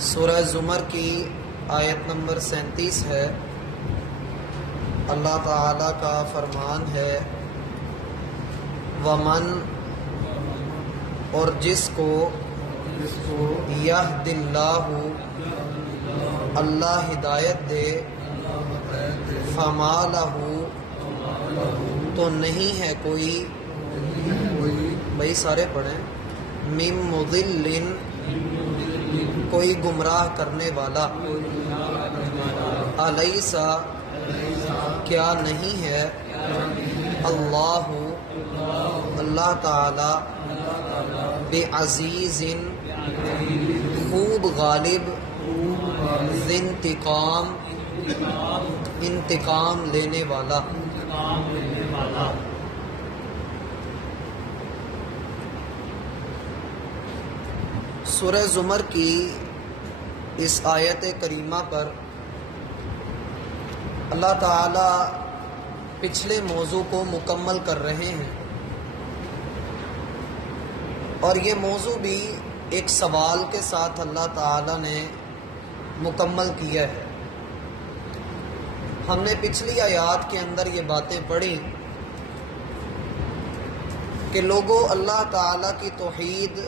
سورہ زمر کی آیت نمبر 37 ہے۔ اللہ تعالیٰ کا فرمان ہے ومن، اور جس کو یہد اللہ، اللہ ہدایت دے، فما لہ، تو نہیں ہے کوئی، بھائی سارے پڑھیں، من مضل، کوئی گمراہ کرنے والا، الیس، کیا نہیں ہے، اللہ، اللہ تعالی، بعزیز، خوب غالب، ذی انتقام، انتقام لینے والا۔ سورہ زمر کی اس آیت کریمہ پر اللہ تعالی پچھلے موضوع کو مکمل کر رہے ہیں، اور یہ موضوع بھی ایک سوال کے ساتھ اللہ تعالی نے مکمل کیا ہے۔ ہم نے پچھلی آیات کے اندر یہ باتیں پڑھی کہ لوگوں، اللہ تعالی کی توحید،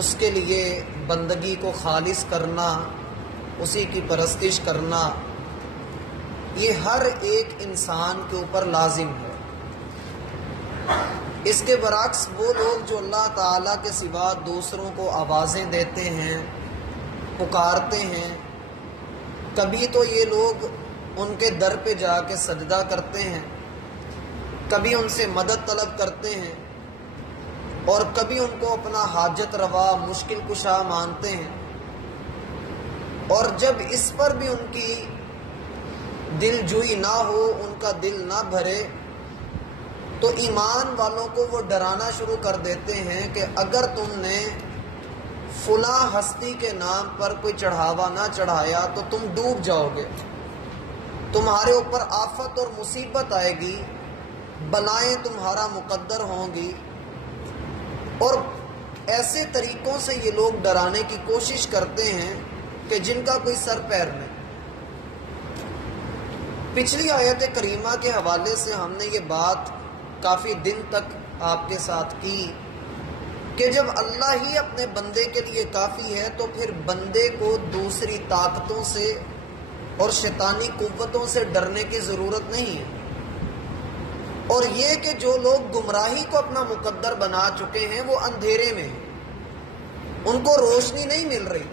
اس کے لیے بندگی کو خالص کرنا، اسی کی پرستش کرنا، یہ ہر ایک انسان کے اوپر لازم ہے۔ اس کے برعکس وہ لوگ جو اللہ تعالیٰ کے سوا دوسروں کو آوازیں دیتے ہیں، پکارتے ہیں، کبھی تو یہ لوگ ان کے در پہ جا کے سجدہ کرتے ہیں، کبھی ان سے مدد طلب کرتے ہیں، اور کبھی ان کو اپنا حاجت روا، مشکل کشا مانتے ہیں، اور جب اس پر بھی ان کی دل جوئی نہ ہو، ان کا دل نہ بھرے، تو ایمان والوں کو وہ ڈرانا شروع کر دیتے ہیں کہ اگر تم نے فلاں ہستی کے نام پر کوئی چڑھاوا نہ چڑھایا تو تم ڈوب جاؤ گے، تمہارے اوپر آفت اور مصیبت آئے گی، بلائیں تمہارا مقدر ہوں گی، اور ایسے طریقوں سے یہ لوگ ڈرانے کی کوشش کرتے ہیں کہ جن کا کوئی سر پیر نہیں۔ پچھلی آیت کریمہ کے حوالے سے ہم نے یہ بات کافی دن تک آپ کے ساتھ کی کہ جب اللہ ہی اپنے بندے کے لیے کافی ہے تو پھر بندے کو دوسری طاقتوں سے اور شیطانی قوتوں سے ڈرنے کی ضرورت نہیں ہے۔ اور یہ کہ جو لوگ گمراہی کو اپنا مقدر بنا چکے ہیں وہ اندھیرے میں ہیں، ان کو روشنی نہیں مل رہی،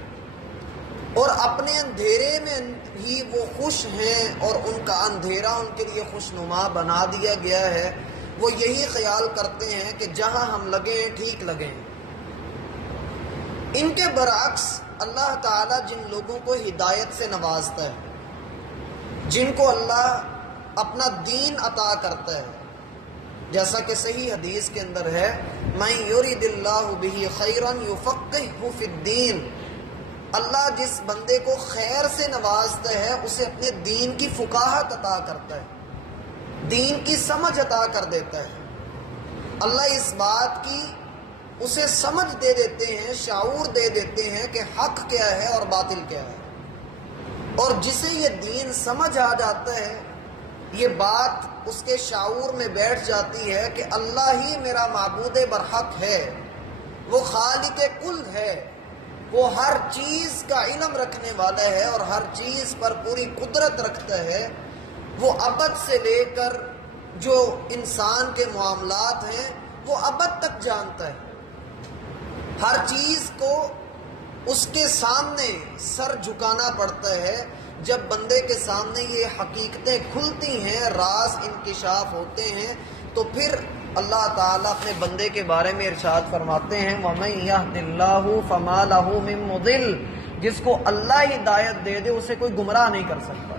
اور اپنے اندھیرے میں ہی وہ خوش ہیں، اور ان کا اندھیرا ان کے لیے خوشنما بنا دیا گیا ہے۔ وہ یہی خیال کرتے ہیں کہ جہاں ہم لگیں ٹھیک لگیں۔ ان کے برعکس اللہ تعالیٰ جن لوگوں کو ہدایت سے نوازتا ہے، جن کو اللہ اپنا دین عطا کرتا ہے، جیسا کہ صحیح حدیث کے اندر ہے، مَن یُرِدِ اللَّهُ بِهِ خَيْرًا يُفَقِّهْهُ فِي الدِّينِ، اللہ جس بندے کو خیر سے نوازتا ہے اسے اپنے دین کی فقاہت عطا کرتا ہے، دین کی سمجھ عطا کر دیتا ہے۔ اللہ اس بات کی اسے سمجھ دے دیتے ہیں، شعور دے دیتے ہیں کہ حق کیا ہے اور باطل کیا ہے، اور جسے یہ دین سمجھ آ جاتا ہے، یہ بات اس کے شعور میں بیٹھ جاتی ہے کہ اللہ ہی میرا معبود برحق ہے، وہ خالق کل ہے، وہ ہر چیز کا علم رکھنے والا ہے اور ہر چیز پر پوری قدرت رکھتا ہے، وہ ابد سے لے کر جو انسان کے معاملات ہیں وہ ابد تک جانتا ہے۔ ہر چیز کو اس کے سامنے سر جھکانا پڑتا ہے۔ جب بندے کے سامنے یہ حقیقتیں کھلتی ہیں، راز انکشاف ہوتے ہیں، تو پھر اللہ تعالیٰ اپنے بندے کے بارے میں ارشاد فرماتے ہیں وَمَن يَهْدِ اللَّهُ فَمَا لَهُ مِن مُضِلٍ، جس کو اللہ ہدایت دے دے اسے کوئی گمراہ نہیں کر سکتا،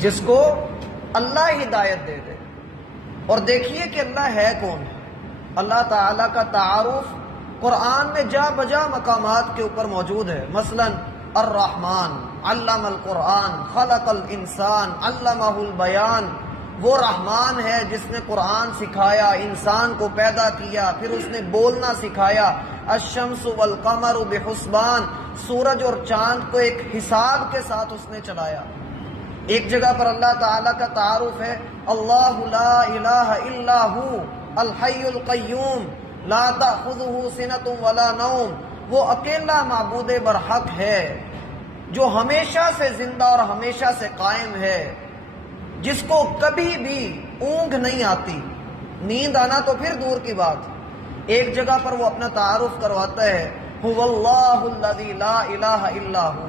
جس کو اللہ ہدایت دے دے۔ اور دیکھیے کہ اللہ ہے کون ہے۔ اللہ تعالیٰ کا تعارف قرآن میں جا بجا مقامات کے اوپر موجود ہے، مثلا الرحمن علم القرآن خلق الانسان علمہ البیان، وہ رحمان ہے جس نے قرآن سکھایا، انسان کو پیدا کیا، پھر اس نے بولنا سکھایا۔ الشمس والقمر بحسبان، سورج اور چاند کو ایک حساب کے ساتھ اس نے چلایا۔ ایک جگہ پر اللہ تعالیٰ کا تعارف ہے، اللہ لا الہ الا ہو الحی القیوم لا تأخذہ سنۃ ولا نوم، وہ اکیلا معبود برحق ہے جو ہمیشہ سے زندہ اور ہمیشہ سے قائم ہے، جس کو کبھی بھی اونگ نہیں آتی، نیند آنا تو پھر دور کی بات۔ ایک جگہ پر وہ اپنا تعارف کرواتا ہے، هو اللہ الذی لا الہ الا ہو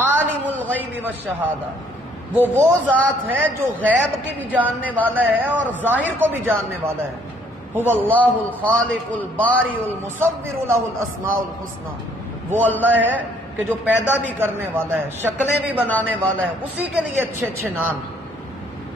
عالم الغیب والشہادہ، وہ ذات ہے جو غیب کی بھی جاننے والا ہے اور ظاہر کو بھی جاننے والا ہے۔ هو اللہ الخالق الباری المصور لہ الاسماء الحسنی، وہ اللہ ہے کہ جو پیدا بھی کرنے والا ہے، شکلیں بھی بنانے والا ہے، اسی کے لیے اچھے اچھے نام۔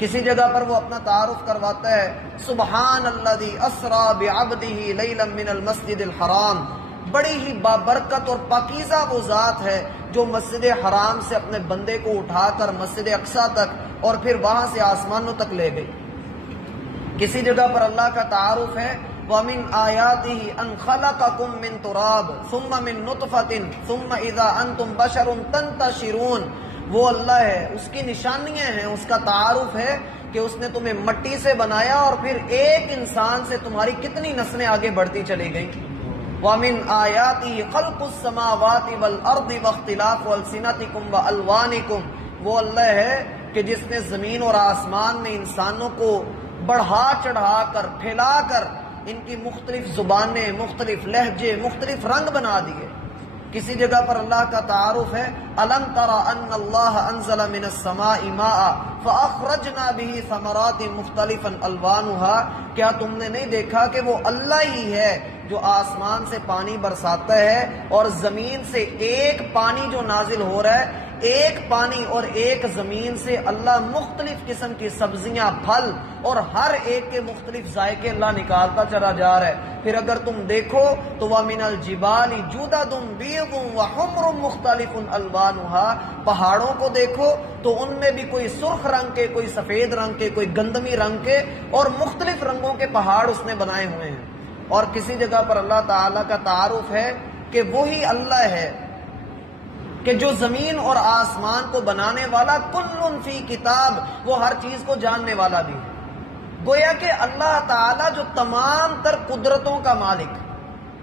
کسی جگہ پر وہ اپنا تعارف کرواتا ہے، سبحان الذی اسری بعبدہ لیلا من المسجد الحرام، بڑی ہی بابرکت اور پاکیزہ وہ ذات ہے جو مسجد حرام سے اپنے بندے کو اٹھا کر مسجد اقصی تک اور پھر وہاں سے آسمانوں تک لے گئی۔ کسی جگہ پر اللہ کا تعارف ہے، وَمِنْ آيَاتِهِ أَنْ خَلَقَكُم مِّن تُرَابٍ ثُمَّ مِّن نُطْفَةٍ ثُمَّ إِذَا أَنْتُمْ بَشَرٌ تَنْتَشِرُونَ، وہ اللہ ہے، اس کی نشانیاں ہیں، اس کا تعارف ہے کہ اس نے تمہیں مٹی سے بنایا اور پھر ایک انسان سے تمہاری کتنی نسلیں آگے بڑھتی چلی گئیں۔ وَمِنْ آيَاتِهِ خَلْقُ السَّمَاوَاتِ وَالْأَرْضِ وَاخْتِلَافُ أَلْسِنَتِكُمْ وَأَلْوَانِكُمْ، وہ اللہ ہے کہ جس نے زمین اور آسمان میں انسانوں کو بڑھا چڑھا کر پھیلا کر ان کی مختلف زبانیں، مختلف لہجے، مختلف رنگ بنا دیے۔ کسی جگہ پر اللہ کا تعارف ہے، أَلَمْ تَرَ أَنَّ اللَّهَ أَنزَلَ مِنَ السَّمَاءِ مَاءً فَأَخْرَجْنَا بِهِ ثَمَرَاتٍ مُخْتَلِفًا أَلْوَانُهَا، کیا تم نے نہیں دیکھا کہ وہ اللہ ہی ہے جو آسمان سے پانی برساتا ہے اور زمین سے ایک پانی جو نازل ہو رہا ہے، ایک پانی اور ایک زمین سے اللہ مختلف قسم کی سبزیاں، پھل اور ہر ایک کے مختلف ذائقے اللہ نکالتا چلا جا رہا ہے۔ پھر اگر تم دیکھو تو وَمِنَ الْجِبَالِ جُدَدٌ بِيضٌ وَحُمْرٌ مُخْتَلِفٌ أَلْوَانُهَا، پہاڑوں کو دیکھو تو ان میں بھی کوئی سرخ رنگ کے، کوئی سفید رنگ کے، کوئی گندمی رنگ کے اور مختلف رنگوں کے پہاڑ اس نے بنائے ہوئے ہیں۔ اور کسی جگہ پر اللہ تعالیٰ کا تعارف ہے کہ وہی اللہ ہے کہ جو زمین اور آسمان کو بنانے والا، کل فی کتاب، وہ ہر چیز کو جاننے والا بھی ہے۔ گویا کہ اللہ تعالیٰ جو تمام تر قدرتوں کا مالک،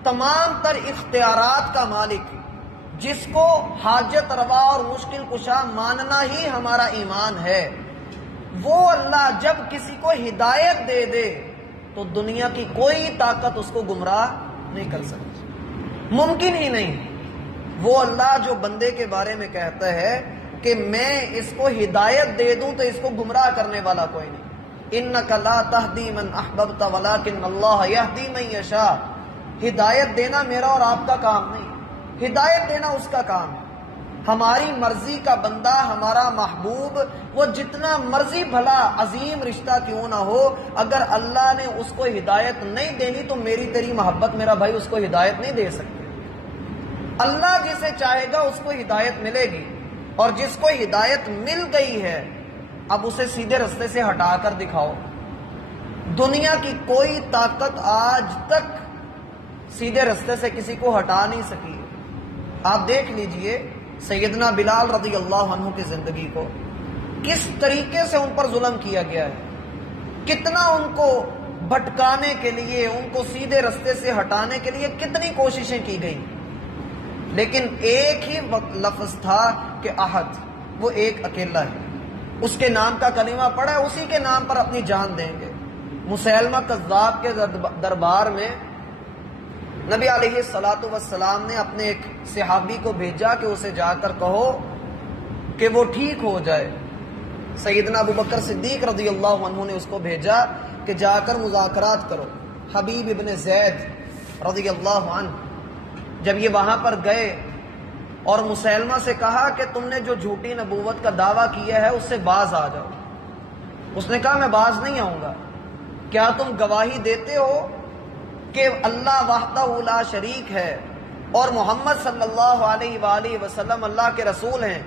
تمام تر اختیارات کا مالک، جس کو حاجت روا اور مشکل کشا ماننا ہی ہمارا ایمان ہے، وہ اللہ جب کسی کو ہدایت دے دے تو دنیا کی کوئی طاقت اس کو گمراہ نہیں کر سکتی، ممکن ہی نہیں۔ وہ اللہ جو بندے کے بارے میں کہتا ہے کہ میں اس کو ہدایت دے دوں تو اس کو گمراہ کرنے والا کوئی نہیں۔ اِنَّكَ لَا تَهْدِي مَنْ أَحْبَبْتَ وَلَكِنَّ اللَّهَ يَهْدِي مَن يَشَاءُ، ہدایت دینا میرا اور آپ کا کام نہیں، ہدایت دینا اس کا کام ہے۔ ہماری مرضی کا بندہ، ہمارا محبوب، وہ جتنا مرضی بھلا عظیم رشتہ کیوں نہ ہو، اگر اللہ نے اس کو ہدایت نہیں دینی تو میری تیری محبت میرا بھائی اس کو ہدایت نہیں دے سکتی۔ اللہ جسے چاہے گا اس کو ہدایت ملے گی، اور جس کو ہدایت مل گئی ہے اب اسے سیدھے رستے سے ہٹا کر دکھاؤ۔ دنیا کی کوئی طاقت آج تک سیدھے رستے سے کسی کو ہٹا نہیں سکی۔ آپ دیکھ لیجئے سیدنا بلال رضی اللہ عنہ کی زندگی کو، کس طریقے سے ان پر ظلم کیا گیا ہے، کتنا ان کو بھٹکانے کے لیے، ان کو سیدھے رستے سے ہٹانے کے لیے کتنی کوششیں کی گئیں، لیکن ایک ہی لفظ تھا کہ احد، وہ ایک اکیلا ہے، اس کے نام کا کلمہ پڑھا ہے، اسی کے نام پر اپنی جان دیں گے۔ مسیلمہ کذاب کے دربار میں نبی علیہ السلام نے اپنے ایک صحابی کو بھیجا کہ اسے جا کر کہو کہ وہ ٹھیک ہو جائے۔ سیدنا ابوبکر صدیق رضی اللہ عنہ نے اس کو بھیجا کہ جا کر مذاکرات کرو۔ حبیب ابن زید رضی اللہ عنہ جب یہ وہاں پر گئے اور مسیلمہ سے کہا کہ تم نے جو جھوٹی نبوت کا دعویٰ کیا ہے اس سے باز آ جاؤ، اس نے کہا میں باز نہیں آؤں گا۔ کیا تم گواہی دیتے ہو کہ اللہ وحدہ لا شریک ہے اور محمد صلی اللہ علیہ وآلہ وسلم اللہ کے رسول ہیں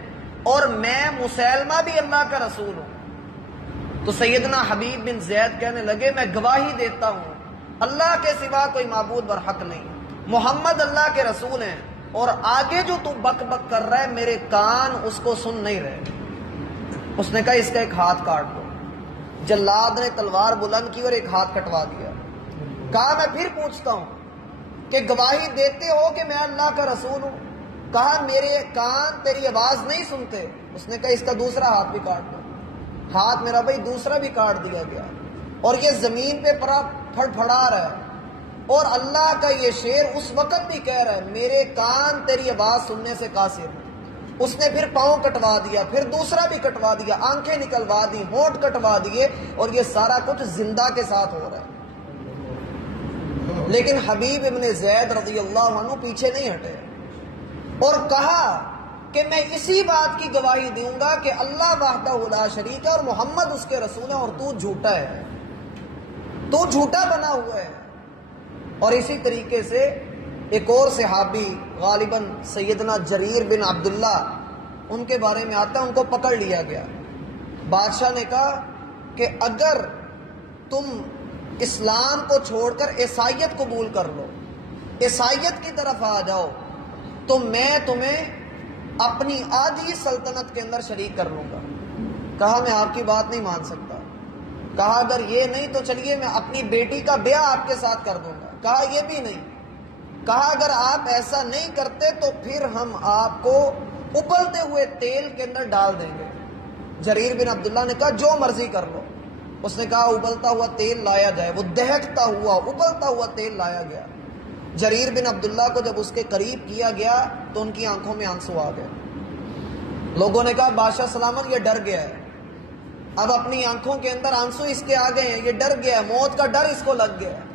اور میں مسیلمہ بھی اللہ کا رسول ہوں؟ تو سیدنا حبیب بن زید کہنے لگے میں گواہی دیتا ہوں اللہ کے سوا کوئی معبود برحق نہیں، محمد اللہ کے رسول ہیں، اور آگے جو تو بک بک کر رہا ہے میرے کان اس کو سن نہیں رہے۔ اس نے کہا اس کا ایک ہاتھ کاٹ دو۔ جلاد نے تلوار بلند کی اور ایک ہاتھ کٹوا دیا۔ کہا میں پھر پوچھتا ہوں کہ گواہی دیتے ہو کہ میں اللہ کا رسول ہوں؟ کہا میرے کان تیری آواز نہیں سنتے۔ اس نے کہا اس کا دوسرا ہاتھ بھی کاٹ دو۔ ہاتھ میرا بھائی دوسرا بھی کاٹ دیا گیا، اور یہ زمین پہ پھڑ پھڑا رہا ہے، اور اللہ کا یہ شعر اس وقت بھی کہہ رہا ہے میرے کان تیری آواز سننے سے قاصر ہیں۔ اس نے پھر پاؤں کٹوا دیا، پھر دوسرا بھی کٹوا دیا، آنکھیں نکلوا دی، ہونٹ کٹوا دیے، اور یہ سارا کچھ زندہ کے ساتھ ہو رہا ہے۔ لیکن حبیب ابن زید رضی اللہ عنہ پیچھے نہیں ہٹے اور کہا کہ میں اسی بات کی گواہی دوں گا کہ اللہ وحدہ لا شریک ہے اور محمد اس کے رسول ہے، اور تو جھوٹا ہے، تو جھوٹا بنا ہوا ہے۔ اور اسی طریقے سے ایک اور صحابی غالباً سیدنا جریر بن عبداللہ ان کے بارے میں آتا ہے، ان کو پکڑ لیا گیا۔ بادشاہ نے کہا کہ اگر تم اسلام کو چھوڑ کر عیسائیت قبول کر لو، عیسائیت کی طرف آ جاؤ، تو میں تمہیں اپنی آدھی سلطنت کے اندر شریک کر لوں گا۔ کہا میں آپ کی بات نہیں مان سکتا۔ کہا اگر یہ نہیں تو چلیے میں اپنی بیٹی کا بیاہ آپ کے ساتھ کر دوں گا۔ کہا یہ بھی نہیں۔ کہا اگر آپ ایسا نہیں کرتے تو پھر ہم آپ کو ابلتے ہوئے تیل کے اندر ڈال دیں گے۔ جریر بن عبداللہ نے کہا جو مرضی کر لو۔ اس نے کہا ابلتا ہوا تیل لایا جائے۔ وہ دہکتا ہوا ابلتا ہوا تیل لایا گیا۔ جریر بن عبداللہ کو جب اس کے قریب کیا گیا تو ان کی آنکھوں میں آنسو آ گئے۔ لوگوں نے کہا بادشاہ سلامت یہ ڈر گیا ہے، اب اپنی آنکھوں کے اندر آنسو اس کے آ گئے ہیں، یہ ڈر گیا ہے، موت کا ڈر اس کو لگ گیا ہے۔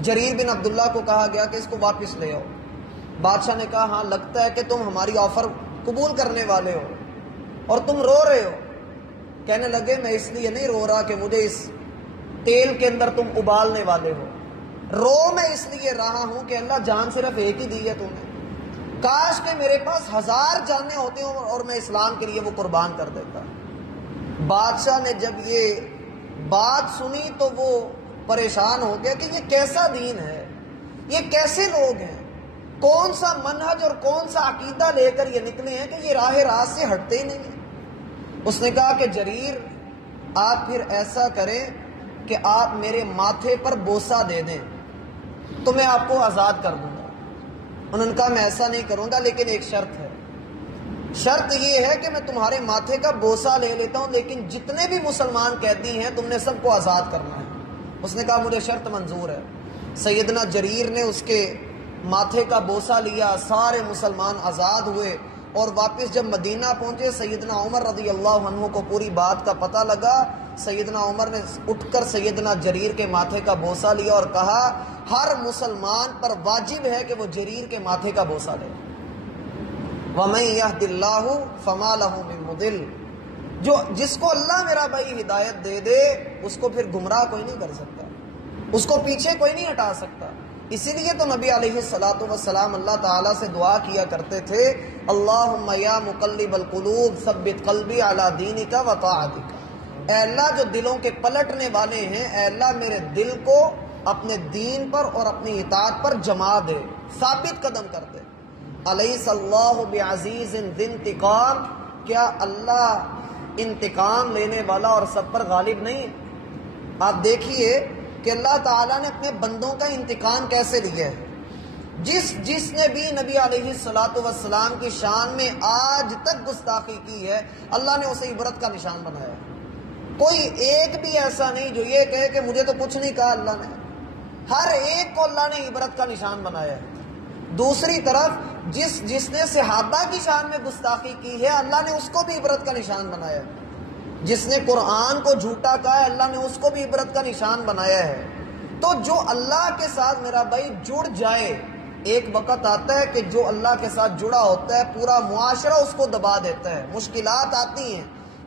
جریر بن عبداللہ کو کہا گیا کہ اس کو واپس لے آؤ۔ بادشاہ نے کہا ہاں لگتا ہے کہ تم ہماری آفر قبول کرنے والے ہو اور تم رو رہے ہو۔ کہنے لگے میں اس لیے نہیں رو رہا کہ مجھے اس تیل کے اندر تم ابالنے والے ہو، رو میں اس لیے رہا ہوں کہ اللہ جان صرف ایک ہی دی ہے تم نے، کاش کہ میرے پاس 1000 جانیں ہوتے ہوں اور میں اسلام کے لیے وہ قربان کر دیتا۔ بادشاہ نے جب یہ بات سنی تو وہ پریشان ہو گیا کہ یہ کیسا دین ہے، یہ کیسے لوگ ہیں، کون سا منہج اور کون سا عقیدہ لے کر یہ نکلے ہیں کہ یہ راہ راست سے ہٹتے ہی نہیں ہیں۔ اس نے کہا کہ جریر آپ پھر ایسا کریں کہ آپ میرے ماتھے پر بوسہ دے دیں تو میں آپ کو آزاد کر دوں گا۔ انہوں نے کہا میں ایسا نہیں کروں گا لیکن ایک شرط ہے، شرط یہ ہے کہ میں تمہارے ماتھے کا بوسہ لے لیتا ہوں لیکن جتنے بھی مسلمان قیدی ہیں تم نے سب کو آزاد کرنا ہے۔ اس نے کہا مجھے شرط منظور ہے۔ سیدنا جریر نے اس کے ماتھے کا بوسہ لیا، سارے مسلمان آزاد ہوئے، اور واپس جب مدینہ پہنچے سیدنا عمر رضی اللہ عنہ کو پوری بات کا پتہ لگا۔ سیدنا عمر نے اٹھ کر سیدنا جریر کے ماتھے کا بوسہ لیا اور کہا ہر مسلمان پر واجب ہے کہ وہ جریر کے ماتھے کا بوسہ لے۔ وَمَن يَهْدِ اللَّهُ فَمَا لَهُ مِن مُضِلٍّ، جس کو اللہ میرا بھائی ہدایت دے دے اس کو پھر گمراہ کوئی نہیں کر سکتا، اس کو پیچھے کوئی نہیں ہٹا سکتا۔ اسی لیے تو نبی علیہ الصلوۃ والسلام اللہ تعالیٰ سے دعا کیا کرتے تھے اللہم یا مقلب القلوب ثبت قلبی علی دینک و طاعتک، اے اللہ جو دلوں کے پلٹنے والے ہیں، اے اللہ میرے دل کو اپنے دین پر اور اپنی اطاعت پر جما دے، ثابت قدم کر دے۔ الیس اللہ بعزیز ذی انتقام، کیا اللہ انتقام لینے والا اور سب پر غالب نہیں ہے؟ آپ دیکھیے کہ اللہ تعالیٰ نے اپنے بندوں کا انتقام کیسے لیا ہے۔ جس نے بھی نبی علیہ الصلوۃ والسلام کی شان میں آج تک گستاخی کی ہے اللہ نے اسے عبرت کا نشان بنایا ہے۔ کوئی ایک بھی ایسا نہیں جو یہ کہے کہ مجھے تو کچھ نہیں کہا اللہ نے، ہر ایک کو اللہ نے عبرت کا نشان بنایا ہے۔ دوسری طرف جس نے صحابہ کی شان میں گستاخی کی ہے اللہ نے اس کو بھی عبرت کا نشان بنایا ہے۔ جس نے قرآن کو جھوٹا کہا ہے اللہ نے اس کو بھی عبرت کا نشان بنایا ہے۔ تو جو اللہ کے ساتھ میرا بھائی جڑ جائے، ایک وقت آتا ہے کہ جو اللہ کے ساتھ جڑا ہوتا ہے پورا معاشرہ اس کو دبا دیتا ہے، مشکلات آتی ہیں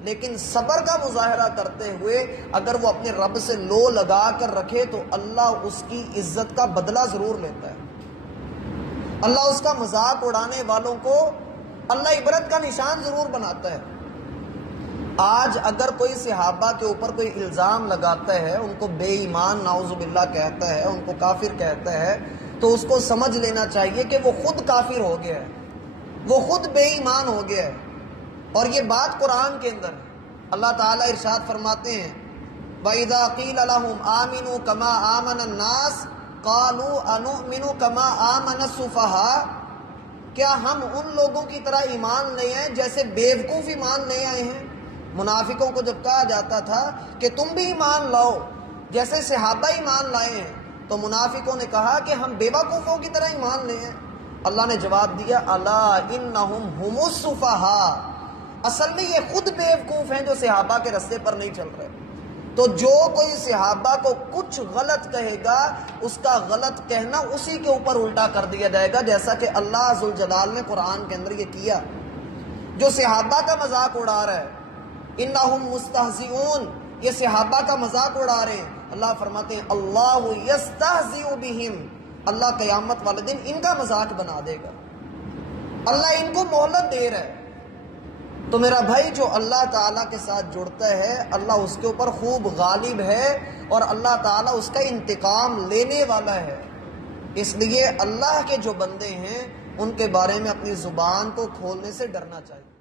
لیکن صبر کا مظاہرہ کرتے ہوئے اگر وہ اپنے رب سے لو لگا کر رکھے تو اللہ اس کی عزت کا بدلہ ضرور لیتا ہے۔ اللہ اس کا مذاق اڑانے والوں کو اللہ عبرت کا نشان ضرور بناتا ہے۔ آج اگر کوئی صحابہ کے اوپر کوئی الزام لگاتا ہے، ان کو بے ایمان نعوذ باللہ کہتا ہے، ان کو کافر کہتا ہے، تو اس کو سمجھ لینا چاہیے کہ وہ خود کافر ہو گیا ہے، وہ خود بے ایمان ہو گیا ہے۔ اور یہ بات قرآن کے اندر اللہ تعالیٰ ارشاد فرماتے ہیں وَإِذَا قِيلَ لَهُمْ آمِنُوا كَمَا آمَنَ النَّاسِ قَالُوا أَنُؤْمِنُ كَمَا آمَنَ السُّفَهَاءُ، کیا ہم ان لوگوں کی طرح ایمان لے آئے جیسے بیوقوف ایمان لے آئے ہیں؟ منافقوں کو جب کہا جاتا تھا کہ تم بھی ایمان لاؤ جیسے صحابہ ایمان لائے ہیں، تو منافقوں نے کہا کہ ہم بے وقوفوں کی طرح ایمان لے آئے۔ اللہ نے جواب دیا الا انہم ہم السفہاء، اصل میں یہ خود بیوقوف ہیں جو صحابہ کے رستے پر نہیں چل رہے۔ تو جو کوئی صحابہ کو کچھ غلط کہے گا، اس کا غلط کہنا اسی کے اوپر الٹا کر دیا جائے گا، جیسا کہ اللہ ذوالجلال نے قرآن کے اندر یہ کیا۔ جو صحابہ کا مذاق اڑا رہا ہے، انہم مستہزئون، یہ صحابہ کا مذاق اڑا رہے ہیں، اللہ فرماتے ہیں اللہ یستہزئ بہم، اللہ قیامت والے دن ان کا مذاق بنا دے گا، اللہ ان کو مہلت دے رہا ہے۔ تو میرا بھائی جو اللہ تعالیٰ کے ساتھ جڑتا ہے، اللہ اس کے اوپر خوب غالب ہے اور اللہ تعالیٰ اس کا انتقام لینے والا ہے۔ اس لیے اللہ کے جو بندے ہیں ان کے بارے میں اپنی زبان کو کھولنے سے ڈرنا چاہیے۔